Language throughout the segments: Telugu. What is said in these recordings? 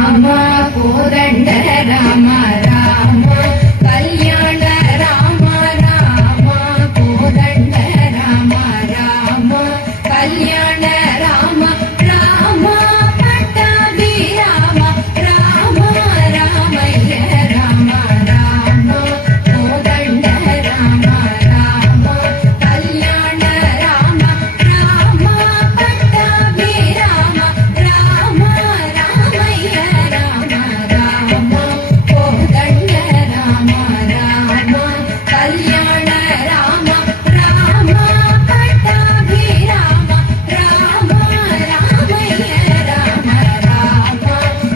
రామ కోదండ రామ రామ కళ్యాణ రామ రామ కోదండ రామ రామ కళ్యాణ రామ రామ పట్టాభి రామ రామ రామయ్య రామ రామ కోదండ రామ రామ కళ్యాణ రామ రామ పట్టాభి రామ రామ రామయ్య రామ రామ కోదండ రామ రామ కళ్యాణ రామ రామ పట్టాభి రామ రామ రామయ్య రామ రామ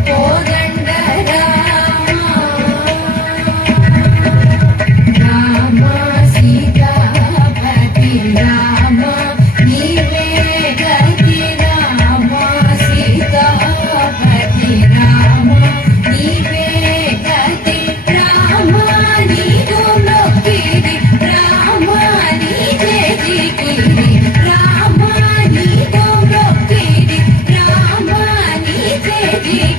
కోదండ రామ సీతాపతి రామ నీవే గతి రామ సీతాపతి రామ నీవే గతి రామ నీదు నొక్కిది రామ నీజే జిగిరి రామ నీదు నొక్కిది రామ నీజే జిగిరి